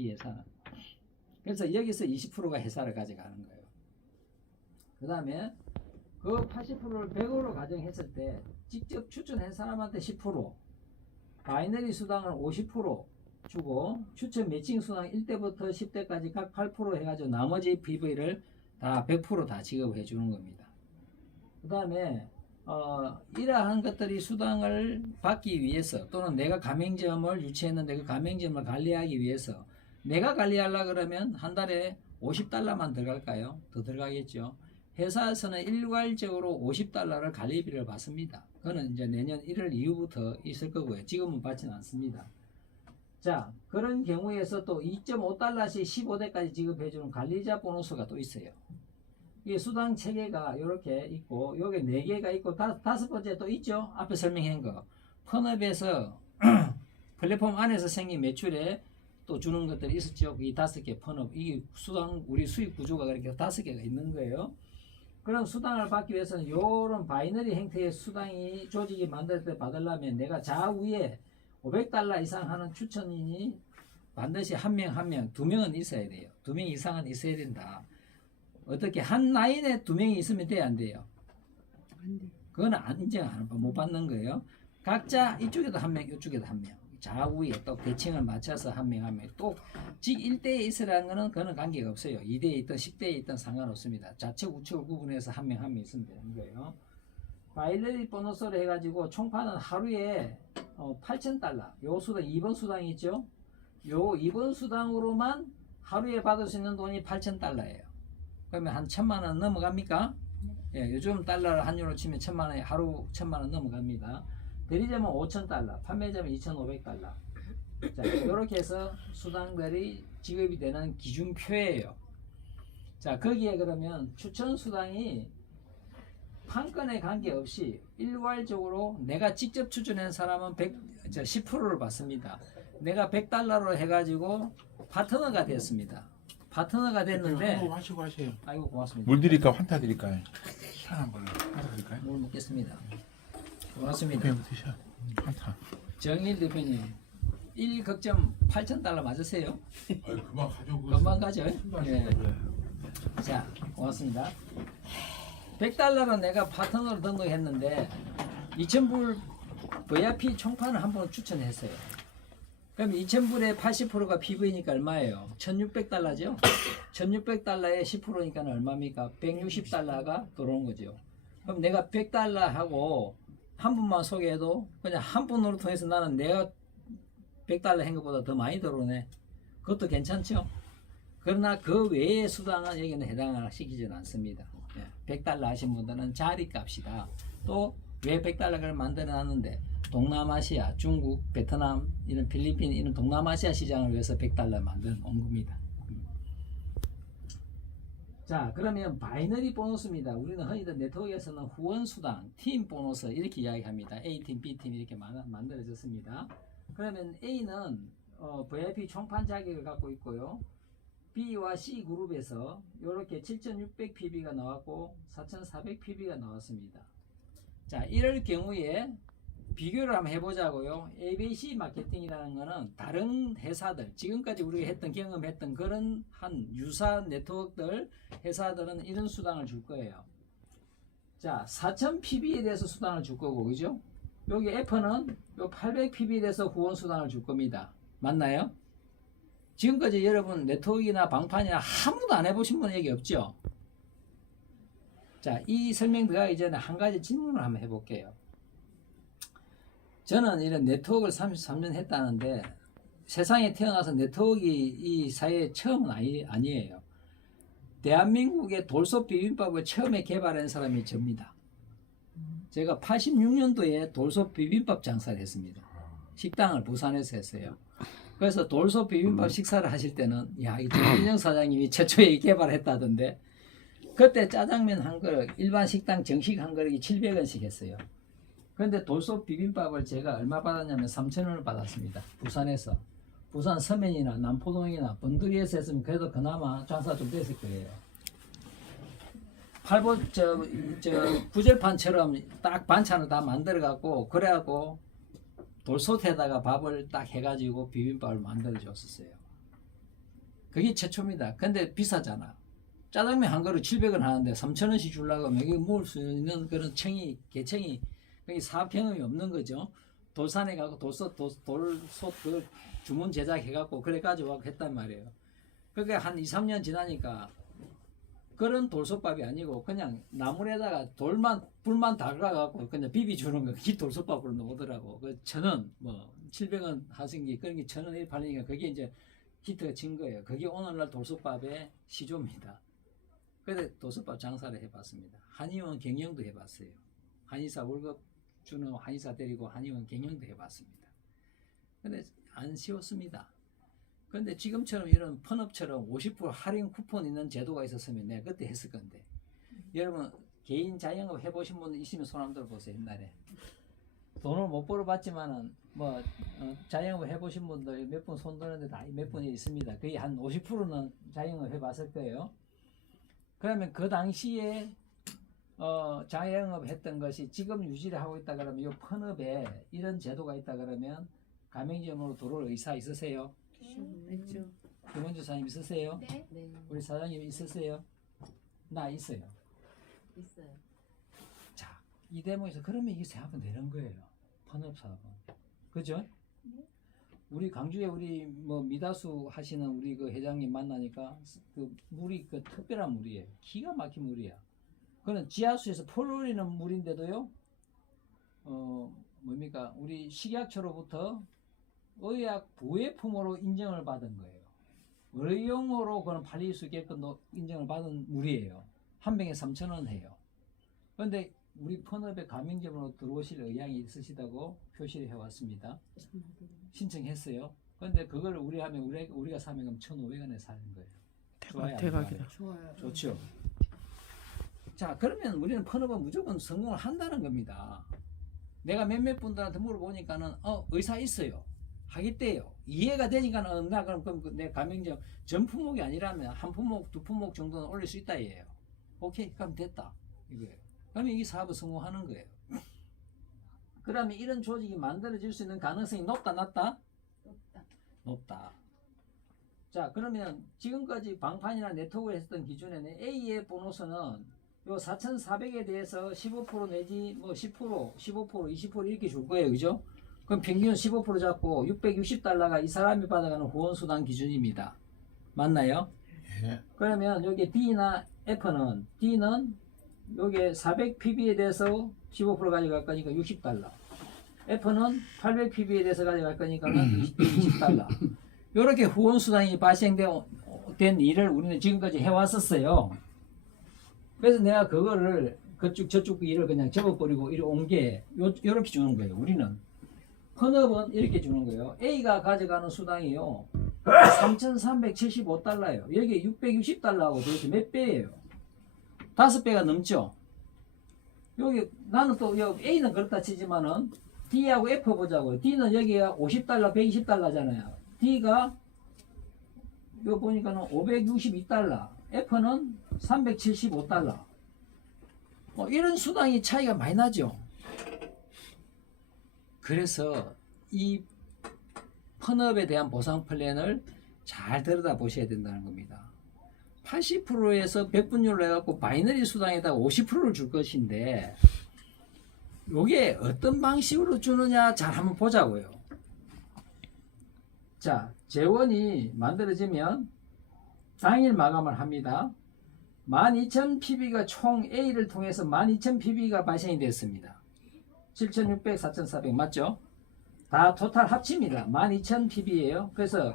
이 회사는. 그래서 여기서 20%가 회사를 가져가는 거예요. 그 다음에 그 80%를 100으로 가정했을 때 직접 추천한 사람한테 10%, 바이너리 수당을 50% 주고 추천 매칭 수당 1대부터 10대까지 각 8% 해가지고 나머지 PV를 다 100% 다 지급해 주는 겁니다. 그 다음에 이러한 것들이 수당을 받기 위해서 또는 내가 가맹점을 유치했는데 그 가맹점을 관리하기 위해서 내가 관리하려고 그러면 한 달에 $50만 들어갈까요? 더 들어가겠죠. 회사에서는 일괄적으로 $50를 관리비를 받습니다. 그거는 이제 내년 1월 이후부터 있을 거고요. 지금은 받지는 않습니다. 자, 그런 경우에서 또 $2.5씩 15대까지 지급해주는 관리자 보너스가 또 있어요. 이 수당 체계가 이렇게 있고, 여기 4개가 있고, 다섯 번째 또 있죠? 앞에 설명한 거. 펀업에서 플랫폼 안에서 생긴 매출에 또 주는 것들이 있었죠. 이 5개 펀업. 이게 수당, 우리 수익 구조가 그렇게 5개가 있는 거예요. 그럼 수당을 받기 위해서는 이런 바이너리 형태의 수당이 조직이 만들 때 받으려면 내가 좌우에 $500 이상 하는 추천인이 반드시 한 명, 2명은 있어야 돼요. 2명 이상은 있어야 된다. 어떻게 한 라인에 2명이 있으면 돼야 안 돼요? 안 돼. 그건 인정 못 받는 거예요. 각자 이쪽에도 1명, 이쪽에도 1명. 좌우에 또 대칭을 맞춰서 1명. 또 직 1대에 있으라는 거는 그거는 관계가 없어요. 2대에 있든 10대에 있든 상관없습니다. 좌측, 우측을 구분해서 1명 있으면 되는 거예요. 바이너리 보너스로 해가지고 총파는 하루에 $8,000. 요 수당 2번 수당이 있죠. 요 2번 수당으로만 하루에 받을 수 있는 돈이 $8,000예요. 그러면 한 1,000만원 넘어갑니까? 예, 요즘 달러를 환율로 치면 1,000만원에 하루 1,000만원 넘어갑니다. 대리점은 $5,000, 판매점은 $2,500. 자, 이렇게 해서 수당들이 지급이 되는 기준표예요. 자, 거기에 그러면 추천 수당이 판건에 관계없이 일괄적으로 내가 직접 추천한 사람은 10%를 받습니다. 내가 $100로 해가지고 파트너가 됐습니다. 파트너가 됐는데 하시고 하세요. 아이고 고맙습니다. 물 드릴까 환타 드릴까요? 시원한 걸로 환타 드릴까요? 물 먹겠습니다. 고맙습니다. 대표님 드셔. 환타. 정일 대표님 1극점 $8,000 맞으세요? 아유 그만 가져오고. 금방 가죠? 예. 자, 고맙습니다. $100로 내가 파트너로 등록했는데 2,000불 VIP 총판을 한 번 추천했어요. 그럼 2,000불에 80%가 PV니까 얼마예요? $1,600죠? $1,600에 10%니까 얼마입니까? $160가 들어오는 거죠. 그럼 내가 $100 하고 한 분만 소개해도 그냥 한 분으로 통해서 나는 내가 $100 한 것보다 더 많이 들어오네. 그것도 괜찮죠? 그러나 그 외의 수당은 여기는 해당을 시키지는 않습니다. 100달러 하신 분들은 자리값이다. 또 왜 100달러를 만들어 놨는데 동남아시아, 중국, 베트남, 이런 필리핀 이런 동남아시아 시장을 위해서 100달러 만들어 놓은 겁니다. 자, 그러면 바이너리 보너스입니다. 우리는 흔히들 네트워크에서는 후원 수당, 팀 보너스 이렇게 이야기합니다. A팀, B팀 이렇게 만들어졌습니다. 그러면 A는 VIP 총판 자격을 갖고 있고요. B와 C 그룹에서 이렇게 7,600 PB가 나왔고 4,400 PB가 나왔습니다. 자, 이럴 경우에 비교를 한번 해보자고요. ABC 마케팅이라는 거는 다른 회사들, 지금까지 우리가 경험했던 그런 한 유사 네트워크들, 회사들은 이런 수당을 줄 거예요. 자, 4,000 PB에 대해서 수당을 줄 거고, 그죠? 여기 F는 요 800 PB에 대해서 후원 수당을 줄 겁니다. 맞나요? 지금까지 여러분 네트워크나 방판이나 아무도 안 해보신 분 얘기 없죠? 자, 이 설명 들어가기 전에 한 가지 질문을 한번 해볼게요. 저는 이런 네트워크를 33년 했다는데 세상에 태어나서 네트워크 이 사회에 처음은 아니에요. 대한민국의 돌솥 비빔밥을 처음에 개발한 사람이 접니다. 제가 86년도에 돌솥 비빔밥 장사를 했습니다. 식당을 부산에서 했어요. 그래서 돌솥 비빔밥 식사를 하실 때는 야, 이 정진영 사장님이 최초에 개발했다던데 그때 짜장면 한 그릇, 일반 식당 정식 한 그릇이 700원씩 했어요. 그런데 돌솥 비빔밥을 제가 얼마 받았냐면 3,000원을 받았습니다. 부산에서. 부산 서면이나 남포동이나 번두리에서 했으면 그래도 그나마 장사 좀 됐을 거예요. 구절판처럼 딱 반찬을 다 만들어 갖고 그래갖고 돌솥에다가 밥을 딱 해가지고 비빔밥을 만들어 줬었어요. 그게 최초입니다. 근데 비싸잖아. 짜장면 한 그릇 700원 하는데 3,000원씩 주려고 하면 여기 먹을 수 있는 그런 개청이 여기 사업 경험이 없는 거죠. 돌산에 가고 돌솥 그 주문 제작해갖고 그래 가지고 했단 말이에요. 그게 한 2, 3년 지나니까 그런 돌솥밥이 아니고 그냥 나물에다가 불만 달아갖고 그냥 비비주는 거 그게 돌솥밥으로 나오더라고. 그 1,000원 뭐 700원 하신기 그런 게 1,000원에 팔리니까 그게 이제 히트가 친 거예요. 그게 오늘날 돌솥밥의 시조입니다. 그래서 돌솥밥 장사를 해봤습니다. 한의원 경영도 해봤어요. 한의사 월급 주는 한의사 데리고 한의원 경영도 해봤습니다. 근데 안 쉬웠습니다. 근데 지금처럼 이런 펀업처럼 50% 할인 쿠폰 있는 제도가 있었으면 내가 그때 했을 건데. 여러분 개인 자영업 해보신 분 있으면 손 한번 들어보세요. 옛날에 돈을 못 벌어봤지만은 뭐 자영업 해보신 분들 몇 분 손 드는데 다 몇 분이 있습니다. 거의 한 50%는 자영업 해봤을 거예요. 그러면 그 당시에 자영업 했던 것이 지금 유지를 하고 있다 그러면 이 펀업에 이런 제도가 있다 그러면 가맹점으로 들어올 의사 있으세요? 있죠. 김원주 사장님 있으세요? 네. 네. 우리 사장님 있으세요? 나 있어요. 있어요. 자, 이 대목에서 그러면 이 사업은 되는 거예요. 펀업 사업은. 그죠? 네. 우리 강주에 우리 뭐 미다수 하시는 우리 그 회장님 만나니까 그 물이 그 특별한 물이에요. 기가 막힌 물이야. 그는 지하수에서 폴로리는 물인데도요. 뭡니까? 우리 식약처로부터 의약 부외품으로 인정을 받은 거예요. 의용으로 그는 팔릴 수 있게끔 인정을 받은 물이에요. 한 병에 3,000원 해요. 그런데 우리 펀업에 가맹점으로 들어오실 의향이 있으시다고 표시를 해왔습니다. 신청했어요. 그런데 그걸 우리가 사면 그럼 1,500원에 사는 거예요. 좋아요, 대박이다. 좋아요. 좋죠. 자, 그러면 우리는 펀업은 무조건 성공을 한다는 겁니다. 내가 몇몇 분들한테 물어보니까는 의사 있어요. 하겠대요. 이해가 되니까는 나 그럼 내 가맹점 전 품목이 아니라면 한 품목, 두 품목 정도는 올릴 수 있다 이에요. 오케이, 그럼 됐다 이거예요. 그러면 이 사업을 성공하는 거예요. 그러면 이런 조직이 만들어질 수 있는 가능성이 높다, 낮다? 높다. 높다. 자, 그러면 지금까지 방판이나 네트워크에 했던 기준에는 A의 보너스는 요 4,400에 대해서 15% 내지 뭐 10%, 15%, 20% 이렇게 줄 거예요. 그죠? 그럼 평균 15% 잡고 660달러가 이 사람이 받아가는 후원수당 기준입니다. 맞나요? 예. 그러면 여기 D나 F는 D는 여기 400pb에 대해서 15% 가져갈 거니까 60달러. F는 800pb에 대해서 가져갈 거니까는 20달러. 이렇게 후원수당이 발생된 일을 우리는 지금까지 해왔었어요. 그래서 내가 그거를 저쪽 일을 그냥 접어버리고 이리 옮게 요렇게 주는 거예요. 우리는 펀업은 이렇게 주는 거예요. A가 가져가는 수당이요 3,375달러예요. 여기에 660달러하고 도대체 몇 배예요? 5배가 넘죠. 여기 나는 또 여기 A는 그렇다 치지만은 D하고 F 보자고요. D는 여기가 50달러, 120달러잖아요. D가 이거 보니까는 562달러, F는 375달러. 이런 수당이 차이가 많이 나죠. 그래서 이 펀업에 대한 보상 플랜을 잘 들여다 보셔야 된다는 겁니다. 80%에서 100분율로 해갖고 바이너리 수당에다가 50%를 줄 것인데 요게 어떤 방식으로 주느냐 잘 한번 보자고요. 자, 재원이 만들어지면 당일 마감을 합니다. 12,000pb가 총 A를 통해서 12,000pb가 발생이 됐습니다. 7,600, 4,400 맞죠? 다 토탈 합칩니다. 12,000pb예요. 그래서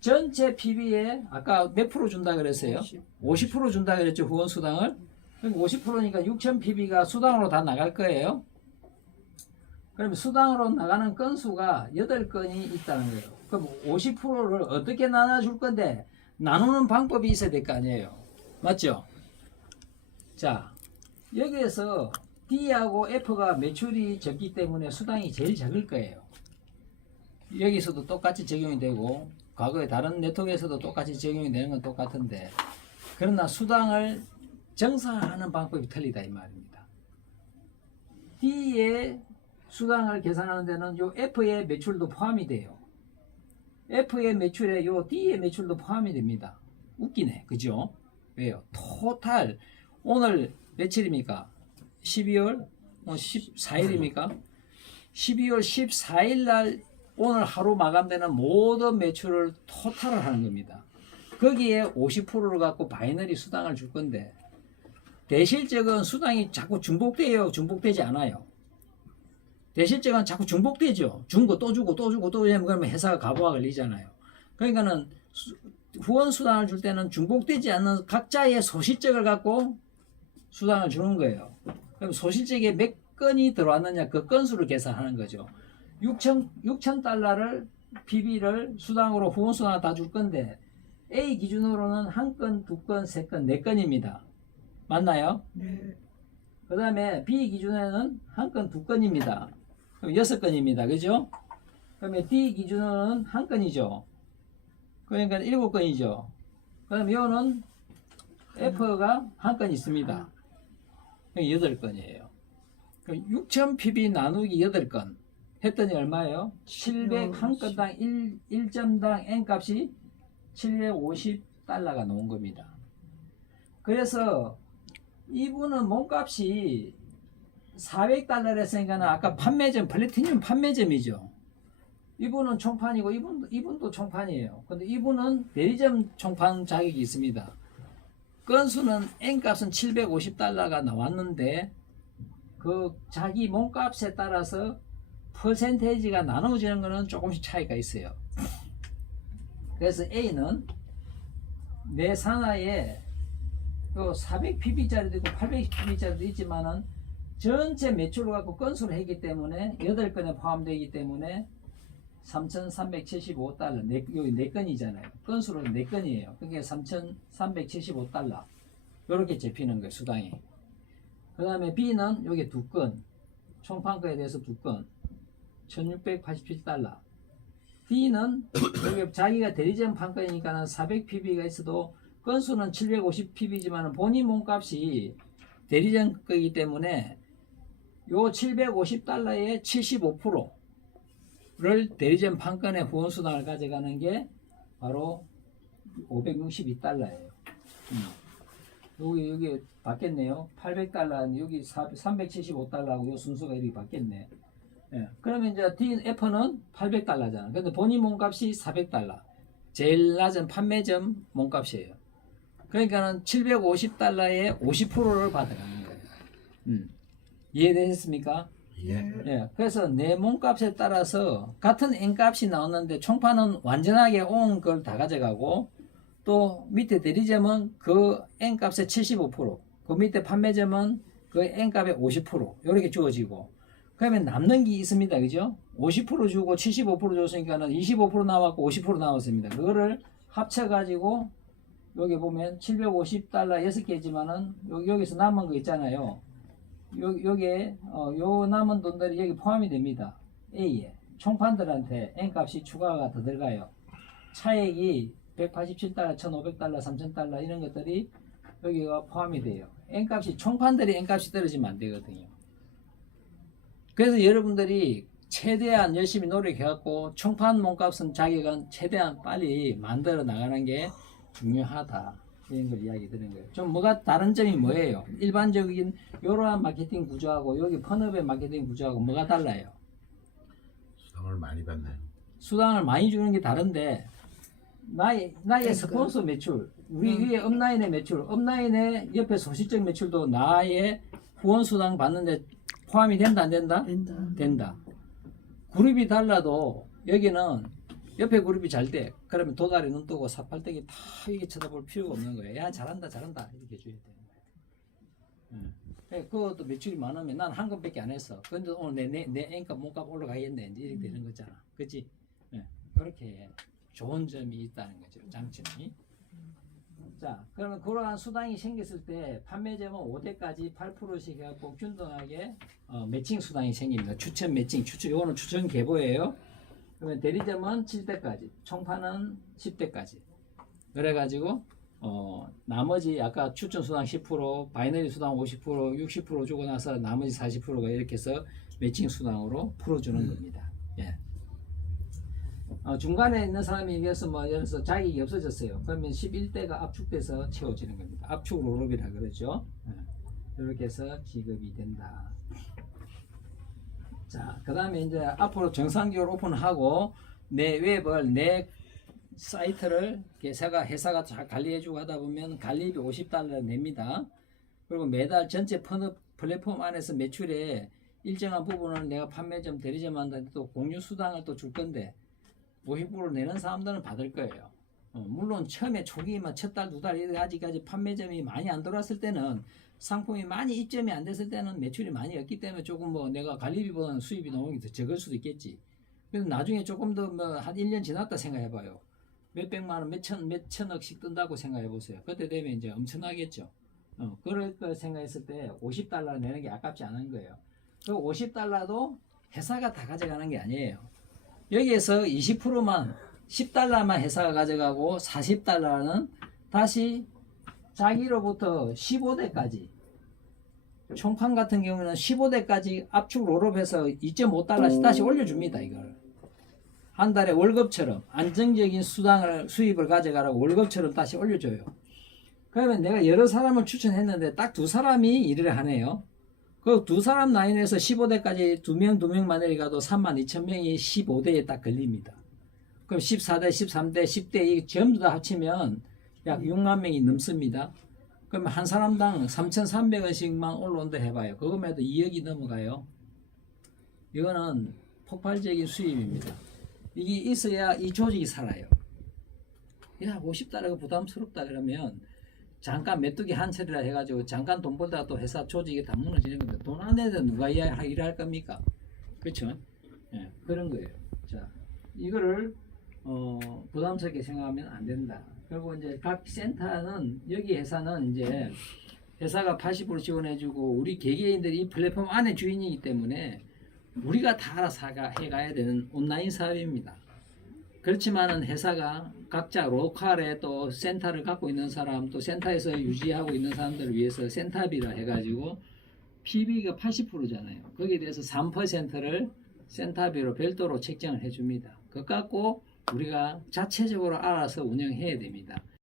전체 pb에 아까 몇 프로 준다 그랬어요? 50% 준다 그랬죠, 후원수당을. 50%니까 6,000pb가 수당으로 다 나갈 거예요. 그러면 수당으로 나가는 건수가 8건이 있다는 거예요. 그럼 50%를 어떻게 나눠줄 건데 나누는 방법이 있어야 될 거 아니에요. 맞죠? 자, 여기에서 D하고 F가 매출이 적기 때문에 수당이 제일 적을 거예요. 여기서도 똑같이 적용이 되고 과거에 다른 네트워크에서도 똑같이 적용이 되는 건 똑같은데 그러나 수당을 정산하는 방법이 틀리다 이 말입니다. D의 수당을 계산하는 데는 요 F의 매출도 포함이 돼요. F의 매출에 요 D의 매출도 포함이 됩니다. 웃기네. 그죠? 왜요? 토탈 오늘 며칠입니까? 12월 14일입니까? 12월 14일 날 오늘 하루 마감되는 모든 매출을 토탈을 하는 겁니다. 거기에 50%를 갖고 바이너리 수당을 줄 건데 대실적은 수당이 자꾸 중복돼요? 중복되지 않아요? 대실적은 자꾸 중복되죠. 준 거 또 주고 또 주고 또 주면 그러면 회사가 가부가 걸리잖아요. 그러니까는 후원 수당을 줄 때는 중복되지 않는 각자의 소실적을 갖고 수당을 주는 거예요. 그럼 소실적에 몇 건이 들어왔느냐 그 건수를 계산하는 거죠. 6천 달러를 PB를 수당으로 후원 수당을 다 줄 건데 A 기준으로는 한 건, 두 건, 세 건, 네 건입니다. 맞나요? 네. 그 다음에 B 기준에는 한 건, 두 건입니다. 그럼 6건입니다. 그죠? 그러면 D 기준으로는 한 건이죠. 그러니까 7건이죠. 그럼 요는 F가 한 건 있습니다. 8건이에요. 6,000 PB 나누기 8건 했더니 얼마예요? 700 한 건당 1점당 N값이 750달러가 나온 겁니다. 그래서 이분은 몸값이 400달러를 했으니까 아까 판매점, 플래티늄 판매점이죠. 이분은 총판이고 이분도 총판이에요. 근데 이분은 대리점 총판 자격이 있습니다. 건수는 N값은 750달러가 나왔는데 그 자기 몸값에 따라서 퍼센테이지가 나눠지는 것은 조금씩 차이가 있어요. 그래서 A는 내 산하에 400PB짜리도 있고 800PB짜리도 있지만은 전체 매출을 갖고 건수를 했기 때문에 8건에 포함되기 때문에 3,375달러 여기 4건이잖아요. 건수로 4건이에요. 그게 3,375달러 이렇게 잡히는 거예요. 수당이. 그 다음에 B는 여기 2건 총판가에 대해서 2건 1,687달러. D는 여기 자기가 대리점 판가이니까 400PB가 있어도 건수는 750PB지만 본인 몸값이 대리점 거이기 때문에 요 750달러의 75%를 대리점 판권의 후원수당을 가져가는 게 바로 562달러예요. 여기 바뀌었네요. 800달러, 여기 375달러하고 요 순서가 이렇게 바뀌었네. 예. 그러면 이제 F는 800달러잖아. 근데 본인 몸값이 400달러. 제일 낮은 판매점 몸값이에요. 그러니까는 750달러에 50%를 받아가는 거예요. 이해되셨습니까? 예. 예. 그래서 내 몸값에 따라서 같은 N값이 나오는데 총판은 완전하게 온 걸 다 가져가고 또 밑에 대리점은 그 N값의 75%, 그 밑에 판매점은 그 N값의 50% 이렇게 주어지고 그러면 남는 게 있습니다. 그죠? 50% 주고 75% 줬으니까는 25% 남았고 50% 남았습니다. 그거를 합쳐가지고 여기 보면 750달러 6개지만은 여기서 남은 거 있잖아요. 여기에 요 남은 돈들이 여기 포함이 됩니다. A에 총판들한테 N값이 추가가 더 들어가요. 차액이 187달러, 1500달러, 3000달러 이런 것들이 여기가 포함이 돼요. N값이 총판들이 N값이 떨어지면 안 되거든요. 그래서 여러분들이 최대한 열심히 노력해갖고 총판 몸값은 자격은 최대한 빨리 만들어 나가는 게 중요하다. 이런 걸 이야기 드리는 거예요. 좀 뭐가 다른 점이 뭐예요? 일반적인 이러한 마케팅 구조하고 여기 펀업의 마케팅 구조하고 뭐가 달라요? 수당을 많이 받나요? 수당을 많이 주는 게 다른데 나의 스폰서 매출, 우리 위에 업라인의 매출, 업라인의 옆에 소실적 매출도 나의 후원 수당 받는데 포함이 된다 안 된다? 된다. 그룹이 달라도 여기는 옆에 그룹이 잘 돼. 그러면 도다리 눈 뜨고 사팔대기 다 이게 쳐다볼 필요가 없는 거예요. 야 잘한다 잘한다 이렇게 해줘야 되는 거예요. 그것도 매출이 많으면 난 한 건밖에 안 했어. 근데 오늘 내 N값 몸값 올라가겠네 이제 이렇게 되는 거잖아. 그렇지? 그렇게 좋은 점이 있다는 거죠. 장점이. 자, 그러면 그러한 수당이 생겼을 때 판매점은 5대까지 8%씩 해갖고 균등하게 매칭 수당이 생깁니다. 추천 매칭, 이거는 추천 계보예요. 그러면 대리점은 7대까지, 총판은 10대까지. 그래가지고 나머지 아까 추천 수당 10%, 바이너리 수당 50%, 60% 주고 나서 나머지 40%가 이렇게 해서 매칭 수당으로 풀어주는 겁니다. 예. 중간에 있는 사람이 얘기해서 뭐 예를 들어서 자격이 없어졌어요. 그러면 11대가 압축돼서 채워지는 겁니다. 압축 롤업이라 그러죠. 이렇게 해서 지급이 된다. 자, 그 다음에 이제 앞으로 정상적으로 오픈하고 내 웹을 내 사이트를 회사가 잘 관리해주고 하다 보면 관리비 $50 냅니다. 그리고 매달 전체 플랫폼 안에서 매출의 일정한 부분을 내가 판매점, 대리점한테 또 공유 수당을 또 줄 건데 50% 내는 사람들은 받을 거예요. 물론 처음에 초기만 첫 달, 두 달, 아직까지 판매점이 많이 안 돌았을 때는 상품이 많이 입점이 안 됐을 때는 매출이 많이 없기 때문에 조금 뭐 내가 관리비보다는 수입이 나오는 게 더 적을 수도 있겠지. 그래서 나중에 조금 더 뭐 한 1년 지났다 생각해봐요. 몇백만 원, 몇천억씩 뜬다고 생각해보세요. 그때 되면 이제 엄청나겠죠. 그럴 걸 생각했을 때 $50 내는 게 아깝지 않은 거예요. 그 $50도 회사가 다 가져가는 게 아니에요. 여기에서 20%만, $10만 회사가 가져가고 $40는 다시 자기로부터 15대까지, 총판 같은 경우는 15대까지 압축 롤업해서 $2.5씩 다시 올려줍니다. 이걸 한 달에 월급처럼 안정적인 수입을 가져가라고 월급처럼 다시 올려줘요. 그러면 내가 여러 사람을 추천했는데 딱 두 사람이 일을 하네요. 그 두 사람 라인에서 15대까지 두 명만 내려가도 32,000명이 15대에 딱 걸립니다. 그럼 14대, 13대, 10대 이 전부 다 합치면 약 6만 명이 넘습니다. 그러면 한 사람당 3,300원씩만 올라온다 해봐요. 그거만 해도 2억이 넘어가요. 이거는 폭발적인 수입입니다. 이게 있어야 이 조직이 살아요. 야, $50가 부담스럽다 그러면 잠깐 메뚜기 한 차례라 해가지고 잠깐 돈 벌다가 또 회사 조직이 다 무너지는 건데 돈 안 내도 누가 일할 겁니까? 그렇죠? 예, 그런 거예요. 자, 이거를 부담스럽게 생각하면 안 된다. 그리고 이제 각 센터는 여기 회사는 이제 회사가 80% 지원해주고 우리 개개인들이 이 플랫폼 안에 주인이기 때문에 우리가 다 알아서 해가야 되는 온라인 사업입니다. 그렇지만은 회사가 각자 로컬에 또 센터를 갖고 있는 사람 또 센터에서 유지하고 있는 사람들을 위해서 센터비라 해가지고 PB가 80%잖아요. 거기에 대해서 3%를 센터비로 별도로 책정을 해줍니다. 그거 갖고 우리가 자체적으로 알아서 운영해야 됩니다.